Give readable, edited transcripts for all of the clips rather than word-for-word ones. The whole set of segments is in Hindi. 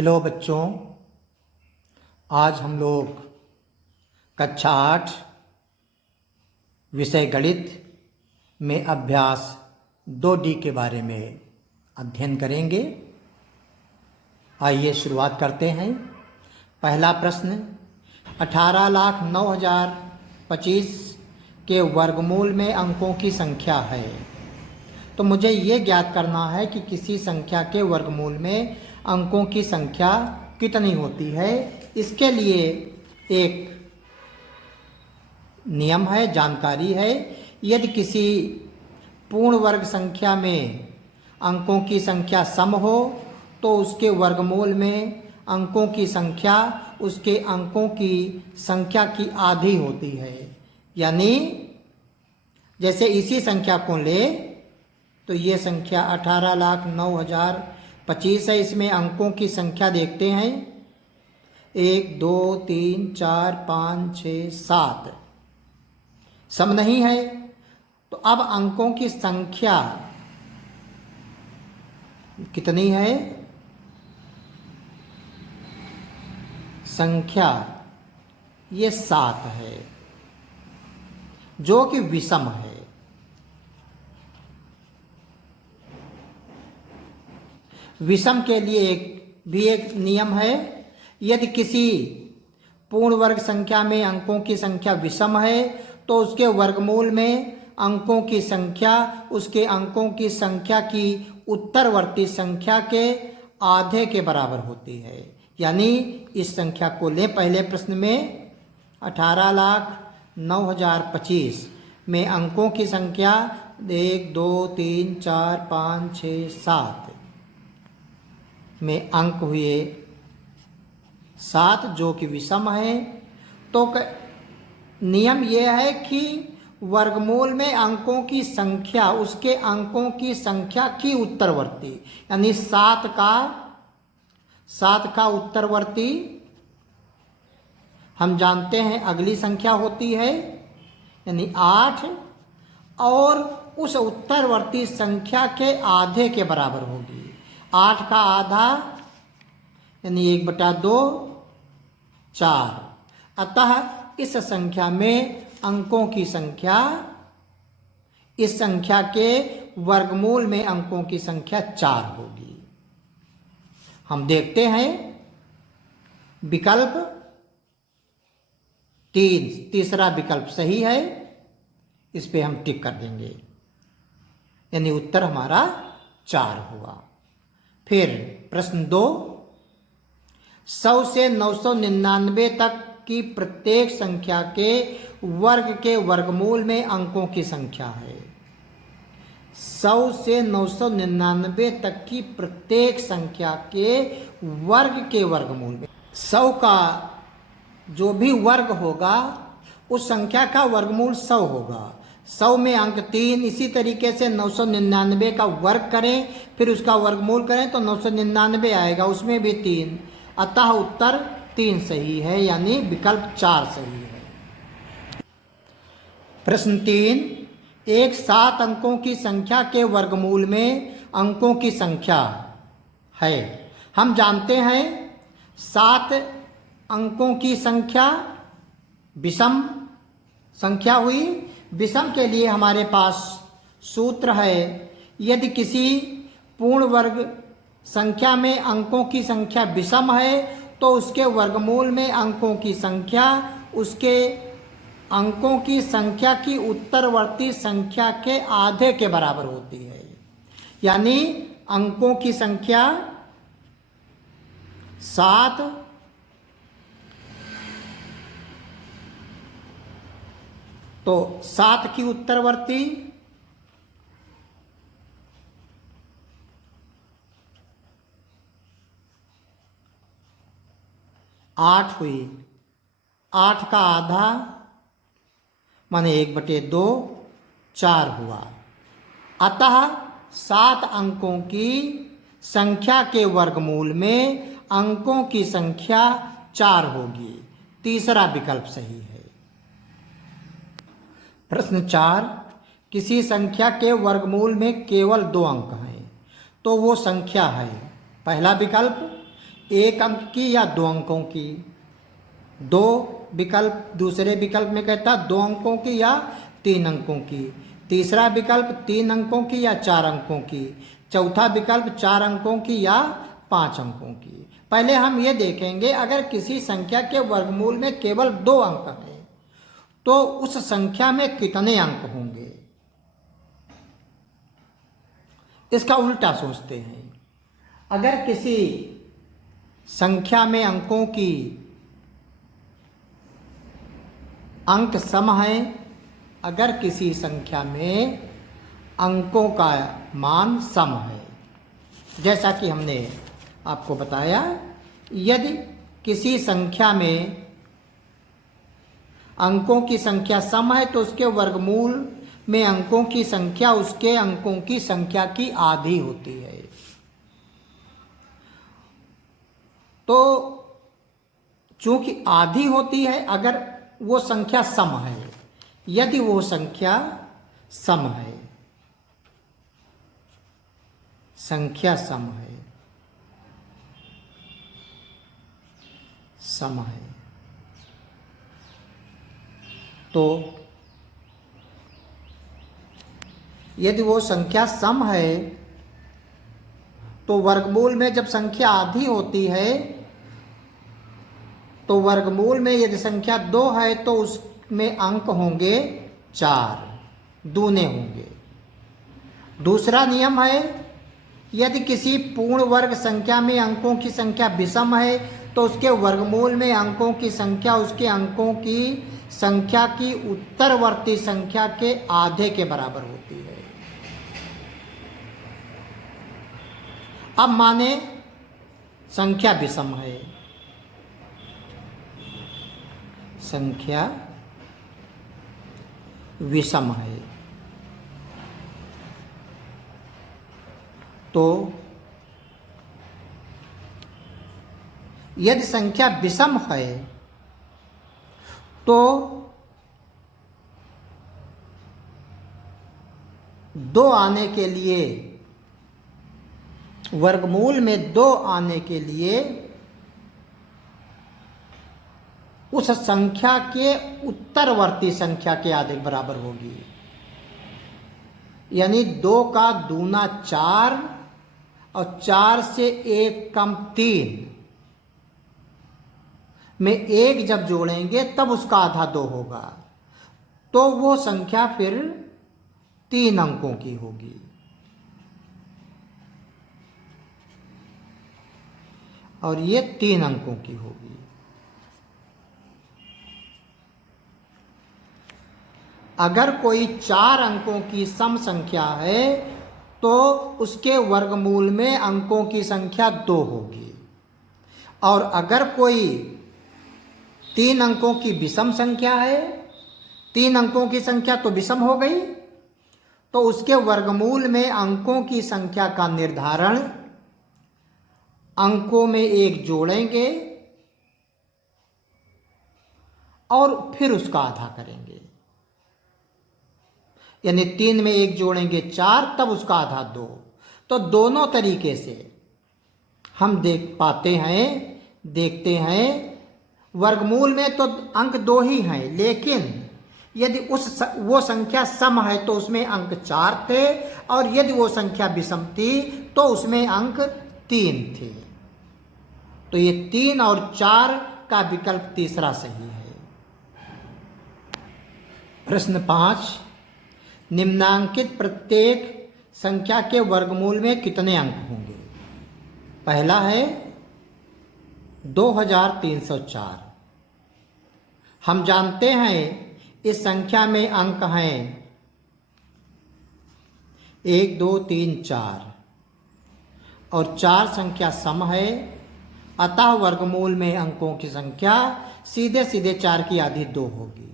हेलो बच्चों, आज हम लोग कक्षा 8 विषय गणित में अभ्यास 2D के बारे में अध्ययन करेंगे। आइए शुरुआत करते हैं। पहला प्रश्न, 18,09,025 के वर्गमूल में अंकों की संख्या है। तो मुझे ये ज्ञात करना है कि किसी संख्या के वर्गमूल में अंकों की संख्या कितनी होती है। इसके लिए एक नियम है, जानकारी है। यदि किसी पूर्ण वर्ग संख्या में अंकों की संख्या सम हो तो उसके वर्गमूल में अंकों की संख्या उसके अंकों की संख्या की आधी होती है। यानी जैसे इसी संख्या को ले तो ये संख्या 18,09,025 है। इसमें अंकों की संख्या देखते हैं, 1 2 3 4 5 6 7 सम नहीं है। तो अब अंकों की संख्या कितनी है? संख्या ये 7 है, जो कि विषम है। विषम के लिए एक नियम है। यदि किसी पूर्ण वर्ग संख्या में अंकों की संख्या विषम है तो उसके वर्गमूल में अंकों की संख्या उसके अंकों की संख्या की उत्तरवर्ती संख्या के आधे के बराबर होती है। यानी इस संख्या को लें। पहले प्रश्न में 18,09,025 में अंकों की संख्या 1 2 3 4 5 6 7 में अंक हुए 7, जो कि विषम है। तो नियम यह है कि वर्गमूल में अंकों की संख्या उसके अंकों की संख्या की उत्तरवर्ती, यानी 7 का उत्तरवर्ती हम जानते हैं अगली संख्या होती है, यानी 8, और उस उत्तरवर्ती संख्या के आधे के बराबर होगी। 8 का आधा यानी 1/2 4। अतः इस संख्या में अंकों की संख्या, इस संख्या के वर्गमूल में अंकों की संख्या 4 होगी। हम देखते हैं विकल्प 3, तीसरा विकल्प सही है। इस पे हम टिक कर देंगे, यानी उत्तर हमारा 4 हुआ। फिर प्रश्न 2, 100 से 999 तक की प्रत्येक संख्या के वर्ग के वर्गमूल में अंकों की संख्या है। 100 से 999 तक की प्रत्येक संख्या के वर्ग के वर्गमूल में 100 का जो भी वर्ग होगा उस संख्या का वर्गमूल 100 होगा। 100 में अंक 3, इसी तरीके से 999 का वर्ग करें फिर उसका वर्गमूल करें तो 999 आएगा, उसमें भी 3। अतः उत्तर 3 सही है, यानी विकल्प 4 सही है। प्रश्न 3, एक 7 अंकों की संख्या के वर्गमूल में अंकों की संख्या है। हम जानते हैं 7 अंकों की संख्या विषम संख्या हुई। विषम के लिए हमारे पास सूत्र है, यदि किसी पूर्ण वर्ग संख्या में अंकों की संख्या विषम है तो उसके वर्गमूल में अंकों की संख्या उसके अंकों की संख्या की उत्तरवर्ती संख्या के आधे के बराबर होती है। यानी अंकों की संख्या 7 तो 7 की उत्तरवर्ती 8 हुई। 8 का आधा माने 1/2 4 हुआ। अतः 7 अंकों की संख्या के वर्गमूल में अंकों की संख्या 4 होगी। तीसरा विकल्प सही है। प्रश्न 4, किसी संख्या के वर्गमूल में केवल 2 अंक हैं तो वो संख्या है। पहला विकल्प, 1 अंक की या 2 अंकों की। 2 विकल्प, दूसरे विकल्प में कहता 2 अंकों की या 3 अंकों की। तीसरा विकल्प 3 अंकों की या 4 अंकों की। चौथा विकल्प 4 अंकों की या 5 अंकों की। पहले हम ये देखेंगे, अगर किसी संख्या के वर्गमूल में केवल 2 अंक हैं तो उस संख्या में कितने अंक होंगे। इसका उल्टा सोचते हैं। अगर किसी संख्या में अंकों की अंक सम है, अगर किसी संख्या में अंकों का मान सम है, जैसा कि हमने आपको बताया, यदि किसी संख्या में अंकों की संख्या सम है तो उसके वर्गमूल में अंकों की संख्या उसके अंकों की संख्या की आधी होती है। तो चूंकि आधी होती है अगर वो संख्या सम है, यदि वो संख्या सम है, संख्या सम है, सम है, तो यदि वो संख्या सम है तो वर्गमूल में जब संख्या आधी होती है तो वर्गमूल में यदि संख्या 2 है तो उसमें अंक होंगे 4, दूने होंगे। दूसरा नियम है, यदि किसी पूर्ण वर्ग संख्या में अंकों की संख्या विषम है तो उसके वर्गमूल में अंकों की संख्या उसके अंकों की संख्या की उत्तरवर्ती संख्या के आधे के बराबर होती है। अब माने संख्या विषम है, संख्या विषम है, तो यदि संख्या विषम है तो 2 आने के लिए, वर्गमूल में 2 आने के लिए उस संख्या के उत्तरवर्ती संख्या के आधे बराबर होगी। यानी 2 का दूना 4 और 4 से 1 कम 3 में 1 जब जोड़ेंगे तब उसका आधा 2 होगा, तो वो संख्या फिर 3 अंकों की होगी। और ये 3 अंकों की होगी। अगर कोई 4 अंकों की सम संख्या है तो उसके वर्गमूल में अंकों की संख्या 2 होगी। और अगर कोई 3 अंकों की विषम संख्या है, 3 अंकों की संख्या तो विषम हो गई, तो उसके वर्गमूल में अंकों की संख्या का निर्धारण अंकों में 1 जोड़ेंगे और फिर उसका आधा करेंगे। यानी 3 में 1 जोड़ेंगे 4, तब उसका आधा 2। तो दोनों तरीके से हम देखते हैं वर्गमूल में तो अंक 2 ही हैं, लेकिन यदि वो संख्या सम है तो उसमें अंक 4 थे, और यदि वो संख्या विषम थी तो उसमें अंक 3 थे। तो ये 3 और 4 का विकल्प तीसरा सही है। प्रश्न 5, निम्नांकित प्रत्येक संख्या के वर्गमूल में कितने अंक होंगे। पहला है 2304। हम जानते हैं इस संख्या में अंक हैं 1 2 3 4 और 4 संख्या सम है, अतः वर्गमूल में अंकों की संख्या सीधे सीधे 4 की आधी 2 होगी।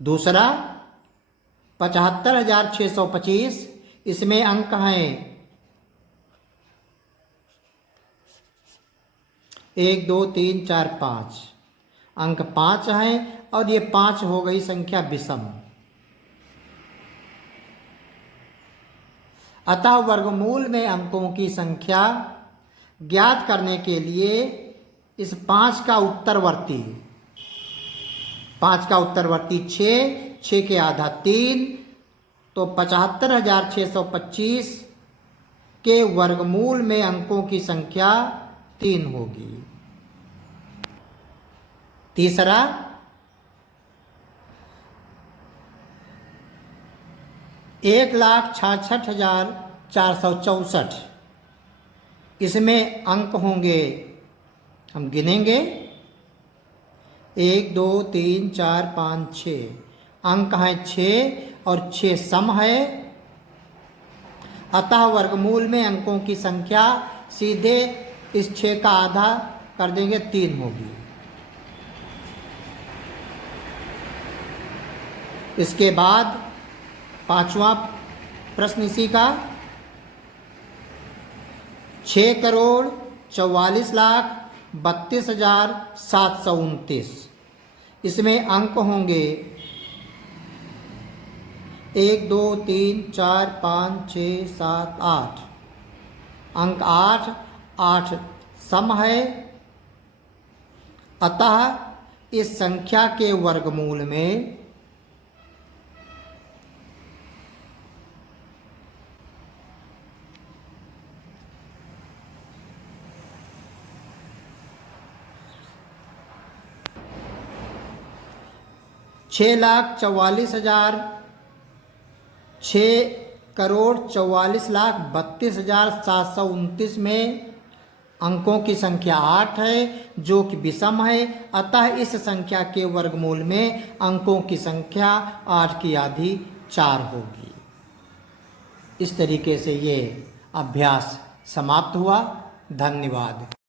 दूसरा 75,625, इसमें अंक हैं 1 2 3 4 5, अंक 5 हैं और ये 5 हो गई संख्या विषम, अतः वर्गमूल में अंकों की संख्या ज्ञात करने के लिए इस 5 का उत्तरवर्ती 6 के आधा 3, तो 75,625 के वर्गमूल में अंकों की संख्या 3 होगी। तीसरा, 1,66,464, इसमें अंक होंगे, हम गिनेंगे 1 2 3 4 5 6 अंक हैं 6 और 6 सम है, अतः वर्गमूल में अंकों की संख्या सीधे इस 6 का आधा कर देंगे 3 होगी। इसके बाद 5वां प्रश्न इसी का, 6,44,32,729, इसमें अंक होंगे 1 2 3 4 5 6 7 8, अंक 8 सम है, अतः इस संख्या के वर्गमूल में $6,44,32,729 में अंकों की संख्या 8 है जो कि विषम है, अतः इस संख्या के वर्गमूल में अंकों की संख्या 8 की आधी 4 होगी। इस तरीके से ये अभ्यास समाप्त हुआ। धन्यवाद।